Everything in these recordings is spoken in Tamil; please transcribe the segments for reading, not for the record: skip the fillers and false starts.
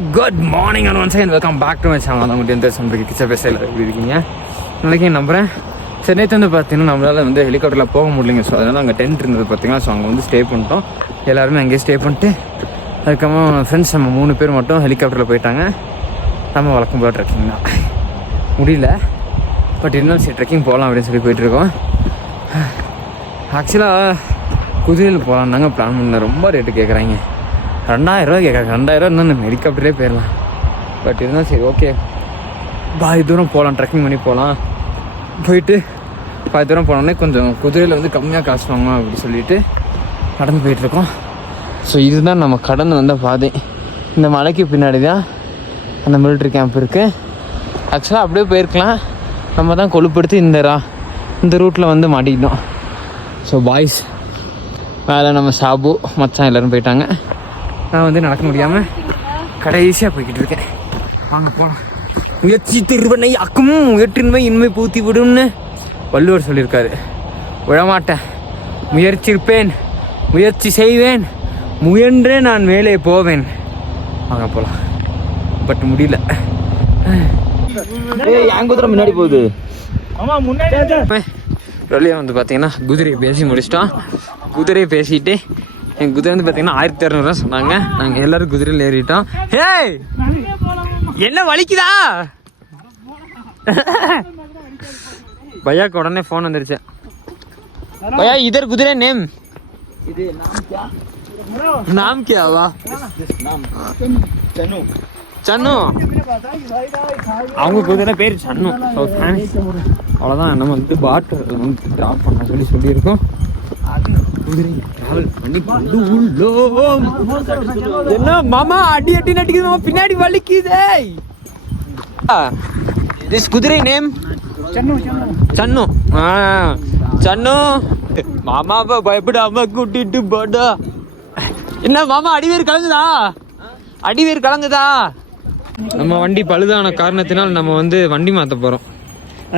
Good morning and once again welcome back to my channel. அவங்க எந்த சம்பளுக்கு கிச்சா பேசல எப்படி இருக்கீங்க? நாளைக்கு நம்புகிறேன். சரி, நேற்று வந்து பார்த்தீங்கன்னா நம்மளால் வந்து ஹெலிகாப்டரில் போக முடியலைங்க. ஸோ அதனால் அங்கே டென்ட் இருந்தது பார்த்தீங்கன்னா. ஸோ அங்கே வந்து ஸ்டே பண்ணிட்டோம். எல்லாருமே அங்கேயே ஸ்டே பண்ணிட்டு அதுக்கப்புறம் ஃப்ரெண்ட்ஸ் நம்ம 3 பேர் மட்டும் ஹெலிகாப்டரில் போயிட்டாங்க. நம்ம வழக்கம் போல் ட்ரெக்கிங் தான் முடியல, பட் இருந்தாலும் சரி ட்ரெக்கிங் போகலாம் அப்படின்னு சொல்லி போயிட்டுருக்கோம். ஆக்சுவலாக குதிரையில் போகலான்னாங்க பிளான் பண்ணேன். ரொம்ப ரேட்டு கேட்குறாங்க, 2000 ரூபா கேட்குறாங்க. 2000 ரூபா இருந்தால் நம்ம ஹெலிகாப்டரே போயிடலாம். பட் இருந்தாலும் சரி ஓகே, பாதி தூரம் போகலாம், ட்ரெக்கிங் பண்ணி போகலாம். போயிட்டு பாதி தூரம் போனோடனே கொஞ்சம் குதிரையில் வந்து கம்மியாக காசு வாங்கணும் அப்படின்னு சொல்லிட்டு கடந்து போயிட்டுருக்கோம். ஸோ இதுதான் நம்ம கடந்து வந்த பாதை. இந்த மலைக்கு பின்னாடி தான் அந்த மிலிட்ரி கேம்ப் இருக்குது. ஆக்சுவலாக அப்படியே போயிருக்கலாம், நம்ம தான் கொழுப்படுத்தி இந்த ரூட்டில் வந்து மாட்டிக்கிட்டோம். ஸோ பாய்ஸ் மேலே நம்ம சாபு மச்சான் எல்லோரும் போயிட்டாங்க. நான் வந்து நடக்க முடியாமல் கடைசியாக போய்கிட்டு இருக்கேன். வாங்க போகலாம். முயற்சி திருவனை அக்கும் முயற்றின்மை இன்மை பூத்தி விடும்னு வள்ளுவர் சொல்லியிருக்காரு. விழமாட்டேன், முயற்சிருப்பேன், முயற்சி செய்வேன், முயன்றே நான் மேலே போவேன். வாங்க போகலாம். பட் முடியல. என் குதிரை முன்னாடி போகுது. வெளியே வந்து பார்த்தீங்கன்னா குதிரையை பேசி முடிச்சிட்டோம். குதிரையை பேசிட்டு என் குதிரை வந்து பார்த்தீங்கன்னா 1600 ரூபா சொன்னாங்க. நாங்கள் எல்லோரும் குதிரையில் ஏறிட்டோம். ஏய் என்ன வலிக்குதா? பையாக்கு உடனே ஃபோன் வந்துருச்சு. பையா இதர் குதிரை நேம் नाम क्या हुआ? சன்னு. அவங்க குதிரை பேர் சன்னு. அவ்வளோதான். நம்ம வந்து பாட்டில் வந்து ட்ராப் பண்ண சொல்லியிருக்கோம். என்ன மாமா அடி அடி நடிக்குது மாமா, பின்னாடி வலிக்குதே. திஸ் குதிரை நேம் சன்னு. சன்னு மாமாவை பயப்படாம கூட்டிட்டு போடா. என்ன மாமா அடிவேர் கலங்குதா? அடிவேர் கலங்குதா? நம்ம வண்டி பழுதான காரணத்தினால் நம்ம வந்து வண்டி மாற்ற போகிறோம்.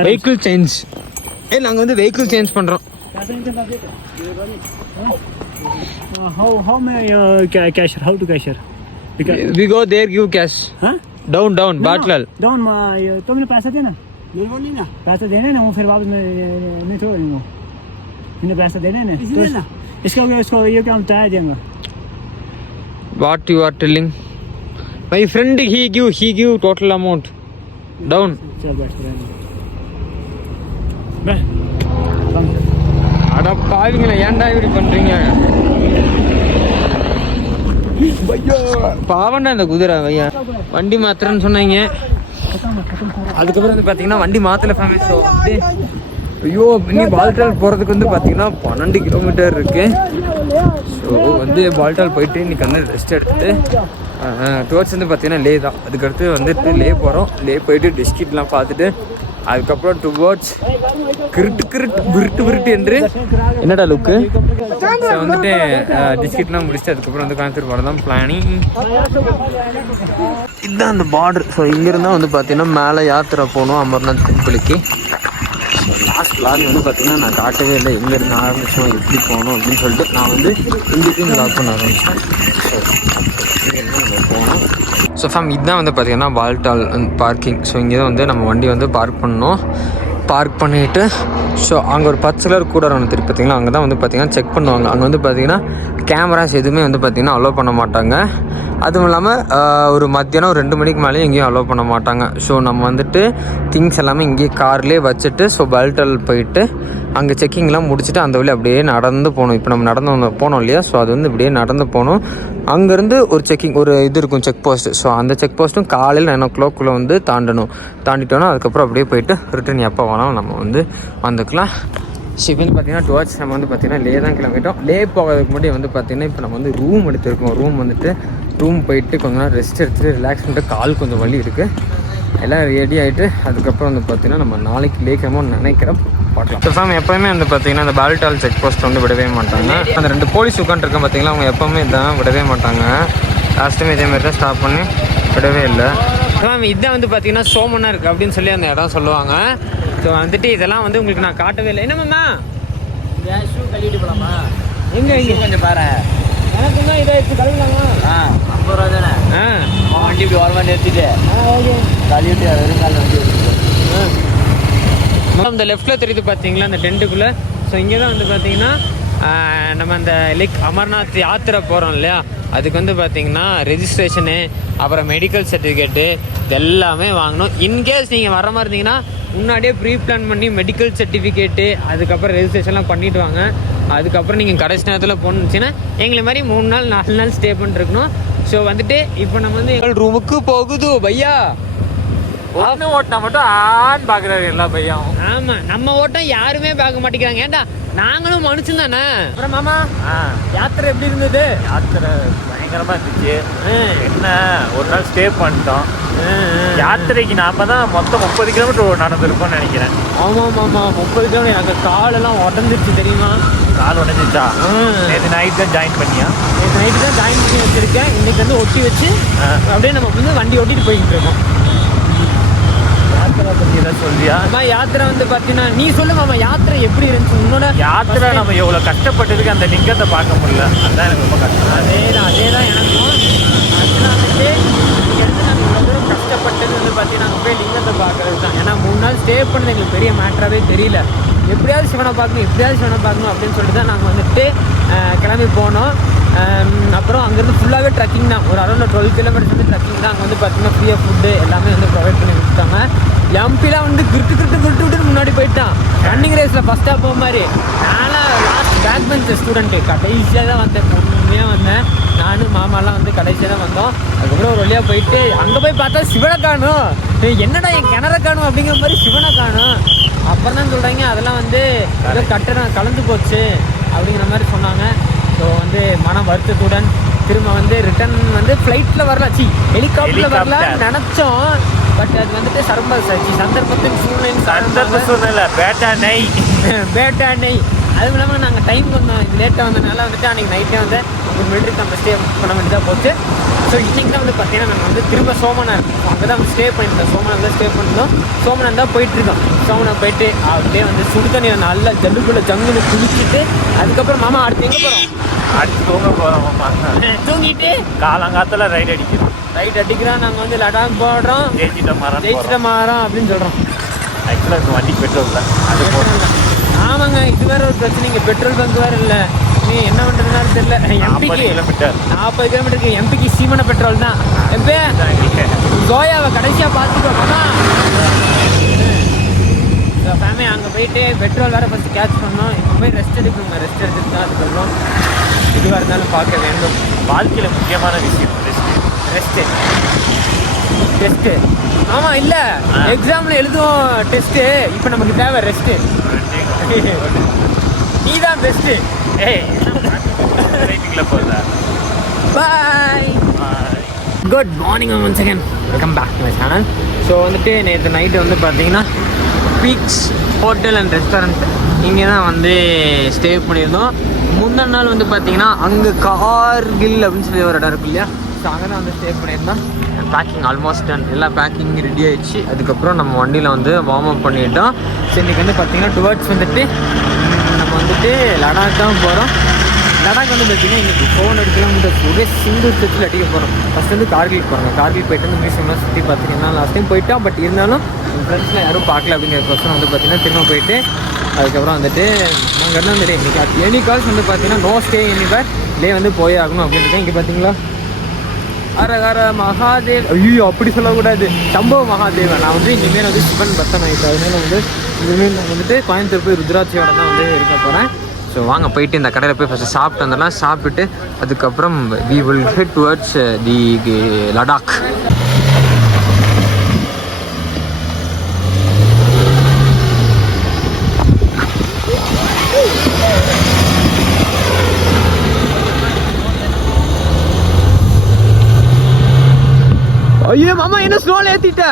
Vehicle change. நாங்கள் வந்து வெஹிக்கிள் சேஞ்ச் பண்ணுறோம். How may cash? How to cash? We go there, give cash. Huh? Down Batlal. Down तुमने पैसा देना? मेरे को नहीं ना पैसा देना ना, वो फिर वापस नहीं छोड़ दूंगा. इन्हें पैसा देना है ना, इसको ये काम तय देंगे. What you are telling? My friend he give total amount. Down. चल बैठ. அட பாவிங்களா, ஏன்டா இப்படி பண்றீங்க? பாவண்டா இந்த குதிரை. ஐயா வண்டி மாத்திரன்னு சொன்னாங்க. அதுக்கப்புறம் வந்து பார்த்தீங்கன்னா வண்டி மாத்தல ஃபேமிலி. ஸோ வந்து ஐயோ இன்னி பால்டால் போகிறதுக்கு வந்து பார்த்தீங்கன்னா 12 கிலோமீட்டர் இருக்குது. ஸோ வந்து பால்டால் போயிட்டு இன்னைக்கு வந்து ரெஸ்ட் எடுத்துட்டு டுவர்ட்ஸ் வந்து பார்த்தீங்கன்னா லே தான். அதுக்கடுத்து வந்துட்டு லே போகிறோம். லே போயிட்டு டிஸ்ட்ரிக்ட்லாம் பார்த்துட்டு அதுக்கப்புறம் டுவர்ட்ஸ் கிருட்டு என்று என்னடா லுக்கு வந்துட்டு டிஸ்ட்ரிக்ட்லாம் முடிச்சுட்டு அதுக்கப்புறம் வந்து கோயம்புத்தூர் போகிறது தான் பிளானிங். இதுதான் அந்த பார்டர். ஸோ இங்கேருந்தால் வந்து பார்த்தீங்கன்னா மேலே யாத்திரை போகணும் அமர்நாத் டெம்பிளுக்கு. லாஸ்ட் லாக் வந்து பார்த்தீங்கன்னா நான் காட்டவே இல்லை எங்கேருந்து ஆரம்பித்தோம் எப்படி போகணும் அப்படின்னு சொல்லிட்டு. நான் வந்து இன்றைக்கும் லாக் பண்ண ஆரம்பித்தேன். ஸோ போகணும். ஸோ ஃபேம் இதுதான் வந்து பார்த்தீங்கன்னா பால்டால் பார்க்கிங். ஸோ இங்கே தான் வந்து நம்ம வண்டி வந்து பார்க் பண்ணோம். பார்க் பண்ணிவிட்டு ஸோ அங்கே ஒரு பச்சலர் கூட ஒன்று தெரியும் பார்த்தீங்கன்னா, அங்கே தான் வந்து பார்த்திங்கன்னா செக் பண்ணுவாங்க. அங்கே வந்து பார்த்திங்கன்னா கேமராஸ் எதுவுமே வந்து பார்த்திங்கன்னா அலோவ் பண்ண மாட்டாங்க. அதுவும் இல்லாமல் ஒரு மத்தியானம் ஒரு 2 மணிக்கு மேலேயும் எங்கேயும் அலோவ் பண்ண மாட்டாங்க. ஸோ நம்ம வந்துட்டு திங்ஸ் எல்லாமே இங்கேயே கார்லேயே வச்சுட்டு ஸோ பால்டால் போயிட்டு அங்கே செக்கிங்லாம் முடிச்சுட்டு அந்த வழி அப்படியே நடந்து போகணும். இப்போ நம்ம நடந்து போனோம் இல்லையா? ஸோ அது வந்து இப்படியே நடந்து போகணும். அங்கேருந்து ஒரு செக்கிங் ஒரு இது இருக்கும், செக் போஸ்ட்டு. ஸோ அந்த செக் போஸ்ட்டும் காலையில் 9 o'clock வந்து தாண்டிட்டோன்னா அதுக்கப்புறம் அப்படியே போயிட்டு ரிட்டர்ன் எப்போ வேணாலும் நம்ம வந்து வந்துக்கலாம். ஸோ இப்போ வந்து பார்த்திங்கன்னா டுவர்ட்ஸ் நம்ம வந்து பார்த்திங்கன்னா லே தான் கிளம்பிட்டோம். லே போகிறதுக்கு முன்னாடி வந்து பார்த்திங்கன்னா இப்போ நம்ம வந்து ரூம் எடுத்துருக்கோம். ரூம் போயிட்டு கொஞ்சம் நேரம் ரெஸ்ட் எடுத்துகிட்டு ரிலாக்ஸ் பண்ணிட்டு கால் கொஞ்சம் வலி இருக்குது. எல்லாம் ரெடி ஆகிட்டு அதுக்கப்புறம் வந்து பார்த்திங்கன்னா நம்ம நாளைக்கு லே கிளம்புன்னு நினைக்கிறோம். பார்க்கலாம். ஸோ ஃபேம் எப்போயுமே வந்து பார்த்திங்கன்னா அந்த பால்டால் செக் போஸ்ட் வந்து விடவே மாட்டாங்க. அந்த 2 போலீஸ் உட்காந்துருக்கேன் பார்த்திங்களா, அவங்க எப்போவுமே இதான் விடவே மாட்டாங்க. லாஸ்ட் டைம் இதேமாதிரி தான் ஸ்டாப் பண்ணி விடவே இல்லை. மேம் இதுதான் வந்து பார்த்திங்கன்னா சோமனா இருக்குது அப்படின்னு சொல்லி அந்த இடம் சொல்லுவாங்க. ஸோ வந்துட்டு இதெல்லாம் வந்து உங்களுக்கு நான் காட்டவே இல்லை. என்னம்மா ஷூ கழிட்டு போகலாமா? எங்கே கொஞ்சம் பாரு. எனக்கு தான் இதாகிடுச்சு கழுவிலாமா? 50 ரூபா தானே. வண்டி இப்படி ஓரமாக நிறுத்திட்டு ஓகே கழுவிட்டு வெறுங்கால வண்டி இந்த லெஃப்ட்டில் தெரியுது பார்த்தீங்களா அந்த டென்ட்டுக்குள்ளே. ஸோ இங்கே தான் வந்து பார்த்தீங்கன்னா நம்ம அந்த அமர்நாத் யாத்திரை போகிறோம் இல்லையா, அதுக்கு வந்து பார்த்தீங்கன்னா ரெஜிஸ்ட்ரேஷனு, அப்புறம் மெடிக்கல் சர்டிஃபிகேட்டு இது எல்லாமே வாங்கணும். இன்கேஸ் நீங்கள் வர மாதிரி இருந்தீங்கன்னா முன்னாடியே ப்ரீ பிளான் பண்ணி மெடிக்கல் சர்டிஃபிகேட்டு அதுக்கப்புறம் ரெஜிஸ்ட்ரேஷன்லாம் பண்ணிவிட்டு வாங்க. அதுக்கப்புறம் நீங்கள் கடைசி நேரத்தில் போணுச்சுன்னா எங்களை மாதிரி 3 நாள் 4 நாள் ஸ்டே பண்ணிருக்கணும். ஸோ வந்துட்டு இப்போ நம்ம வந்து எங்கள் ரூமுக்கு போகுது பையா. ஒன்று ஓட்டினா மட்டும் ஆன் பார்க்குறாரு எல்லா பையாவும். ஆமாம், நம்ம ஓட்டம் யாருமே பார்க்க மாட்டேங்கிறாங்க. ஏன்டா நாங்களும் மனுஷன் தானே. அப்புறம் மாமா யாத்திரை எப்படி இருந்தது? யாத்திரை பயங்கரமாக இருந்துச்சு. என்ன ஒரு நாள் ஸ்டே பண்ணிட்டோம். யாத்திரைக்கு நாம தான் மொத்தம் 30 கிலோமீட்டர் நடந்திருப்போம்னு நினைக்கிறேன். ஆமாம் ஆமாம் 30 கிலோமீட்டர். எனக்கு காலெல்லாம் உடஞ்சிருச்சு தெரியுமா? கால் உடஞ்சிச்சா? நேற்று நைட் தான் ஜாயின் பண்ணியா? நேற்று நைட்டு தான் ஜாயின் பண்ணி வச்சுருக்கேன். இன்றைக்கி வந்து ஒட்டி வச்சு அப்படியே நம்ம வந்து வண்டி ஓட்டிட்டு போய்கிட்டு இருக்கோம். யாத்திரை பற்றி எதாவது சொல்றியா? யாத்திரை வந்து பார்த்தீங்கன்னா நீ சொல்லு மாமா, யாத்திரை எப்படி இருந்துச்சு உன்னோட? யாத்திரை நம்ம எவ்வளோ கஷ்டப்பட்டதுக்கு அந்த லிங்கத்தை பார்க்க முடியல, அதுதான் எனக்கு ரொம்ப கஷ்டம். அதே தான் எனக்கும். ஆக்சுவலாக வந்துட்டு இங்கேருந்து நாங்கள் இவ்வளோ தூரம் கஷ்டப்பட்டது வந்து பார்த்தீங்கன்னா நாங்கள் போய் லிங்கத்தை பார்க்கறது தான். ஏன்னா 3 நாள் ஸ்டே பண்ணது எங்களுக்கு பெரிய மேட்டராகவே தெரியல. எப்படியாவது சிவனை பார்க்கணும் அப்படின்னு சொல்லிட்டு தான் நாங்கள் வந்துட்டு கிளம்பி போனோம். அப்புறம் அங்கேருந்து ஃபுல்லாகவே ட்ரக்கிங் தான். ஒரு அரௌண்ட் 12 கிலோமீட்டர்ஸ் வந்து ட்ரக்கிங் தான். அங்கே வந்து பார்த்தீங்கன்னா ஃப்ரீயாக ஃபுட்டு எல்லாமே வந்து ப்ரொவைட் பண்ணி கொடுத்தாங்க. எம்பிலாம் வந்து கிருட்டு முன்னாடி போயிட்டான். ரன்னிங் ரேஸில் ஃபஸ்ட்டாக போக மாதிரி. நான்லாம் லாஸ்ட் பேக் பெஞ்ச் ஸ்டூடெண்ட்டு, கடைசியாக தான் வந்தேன். பொண்ணுமையாக வந்தேன். நானும் மாமாலாம் வந்து கடைசியாக தான் வந்தோம். அதுக்கப்புறம் ஒரு வழியாக போயிட்டு அங்கே போய் பார்த்தா சிவனை காணும். என்னடா என் கிணற காணும் அப்படிங்கிற மாதிரி சிவனை காணும். அப்புறம் தான் சொல்கிறாங்க அதெல்லாம் வந்து ஏதோ கட்டணம் கலந்து போச்சு அப்படிங்கிற மாதிரி சொன்னாங்க. ஸோ வந்து மன வருத்தத்துடன் திரும்ப வந்து ரிட்டன் வந்து ஃப்ளைட்டில் வரல, ஹெலிகாப்டரில் வரல நினச்சோம். பட் அது வந்துட்டு சந்தர்ப்பத்தின் சூழ்நிலை பேட்டா நெய். அதுவும் இல்லாமல் நாங்கள் டைம் வந்தோம் லேட்டாக வந்ததுனால வந்துட்டு அன்றைக்கி நைட்டே வந்து ஒரு மிலிட்ரி கேம்ப் ஸ்டே பண்ண வேண்டியதாக போச்சு. ஸோ இன்றைக்கி தான் வந்து பார்த்தீங்கன்னா நாங்கள் வந்து திரும்ப சோமனார் அங்கே தான் ஸ்டே பண்ணியிருந்தோம். சோமனார் தான் ஸ்டே பண்ணியிருந்தோம். சோமனார் தான் போயிட்டுருக்கோம். சோமனார் போயிட்டு அப்படியே வந்து சுடு தண்ணியை நல்லா ஜல்லுக்குள்ளே குளிச்சுட்டு அதுக்கப்புறம் மாமா அடுத்து எங்கே போகிறோம்? அடுத்து தூங்க போகிறோம். தூங்கிட்டு காலங்காத்தில் ரைட் அடிக்கிறோம். நாங்கள் வந்து லடாக் போடுறோம். ஜெயிச்சிட்ட மாறோம் அப்படின்னு சொல்கிறோம். ஆக்சுவலாக இப்போ வண்டி பெட்ரோல் இல்லை, அது போடுறோம். ஆமாங்க, இது வேறு ஒரு பிரச்சனை. இங்கே பெட்ரோல் பங்க் வேறு இல்லை. நீ என்ன பண்ணுறதுனாலும் தெரியல. எம்பிக்கு 40 கிலோமீட்டருக்கு எம்பிக்கு சீமன பெட்ரோல் தான். எப்போ கோயாவை கடைசியாக பார்த்துக்கோமா ஃபேமிலி. அங்கே போயிட்டு பெட்ரோல் வேறு ஃபஸ்ட்டு கேட்ச் பண்ணோம். இப்போ போய் ரெஸ்ட் எடுக்கணுங்க. ரெஸ்ட் எடுத்துட்டு தான் அதுக்கப்புறம் இதுவாக இருந்தாலும் பார்க்க வேண்டும். வாழ்க்கையில் முக்கியமான விஷயம் டெஸ்ட்டு. ஆமாம், இல்லை எக்ஸாமில் எழுதுவோம் டெஸ்ட்டு. இப்போ நமக்கு தேவை ரெஸ்ட்டு. நீ தான் best. Bye. Good morning one second. Welcome back to my channel. So வந்துட்டு நேற்று நைட்டு வந்து பார்த்தீங்கன்னா பீக்ஸ் ஹோட்டல் அண்ட் ரெஸ்டாரண்ட் இங்கே தான் வந்து ஸ்டே பண்ணியிருந்தோம். முந்தின நாள் வந்து பார்த்தீங்கன்னா அங்கே கார்கில் அப்படின்னு சொல்லி ஒரு இடம் இருக்கு இல்லையா, ஸோ அங்கே தான் வந்து ஸ்டே பண்ணியிருந்தோம். பேக்கிங் ஆல்மோஸ்ட் டன், எல்லா பேக்கிங் ரெடி ஆகிடுச்சு. அதுக்கப்புறம் நம்ம வண்டியில் வந்து வார்ம் அப் பண்ணிட்டோம். ஸோ இன்றைக்கி வந்து பார்த்திங்கன்னா டுவர்ட்ஸ் வந்துட்டு நம்ம வந்துட்டு லடாக் தான் போகிறோம். லடாக் வந்து பார்த்திங்கன்னா இன்றைக்கி 400 கிலோமீட்டர்ஸ் ஒரே சிங்கிள் ஸ்டெச்சில் அடிக்க போகிறோம். ஃபஸ்ட் வந்து கார்கில் போகிறாங்க. கார்கில் போய்ட்டு வந்து மியூசியம்லாம் சுற்றி பார்த்துக்கிங்கன்னா லாஸ்ட் டைம் போயிட்டோம். பட் இருந்தாலும் என் ஃப்ரெண்ட்ஸ்லாம் யாரும் பார்க்கல அப்படிங்கிற கொஸ்டின் வந்து பார்த்திங்கன்னா திரும்ப போயிட்டு அதுக்கப்புறம் வந்துட்டு நாங்கள் எல்லாம் வந்துட்டு இன்றைக்கி எனி கால்ஸ் வந்து பார்த்திங்கன்னா நோ ஸ்டே எனிவேர், லே வந்து போயே ஆகணும் அப்படின்ட்டு. இங்கே பார்த்தீங்களா ஹர மகாதேவ். ஐயோ அப்படி சொல்லக்கூடாது, சம்பவ மகாதேவன். நான் வந்து இனிமேல் வந்து சிவன் பக்தன் ஆகிட்டேன். அதனால வந்து இனிமேல் நான் வந்துட்டு கோயம்புத்தூர் போய் ருத்ராட்சியோட தான் வந்து இருக்க போகிறேன். ஸோ வாங்க போயிட்டு இந்த கடையில் போய் ஃபஸ்ட்டு சாப்பிட்டு வந்துடலாம். சாப்பிட்டுட்டு அதுக்கப்புறம் we will head towards the Ladakh. ஐயோ மாமா என்ன ஸ்லோல ஏத்திட்ட?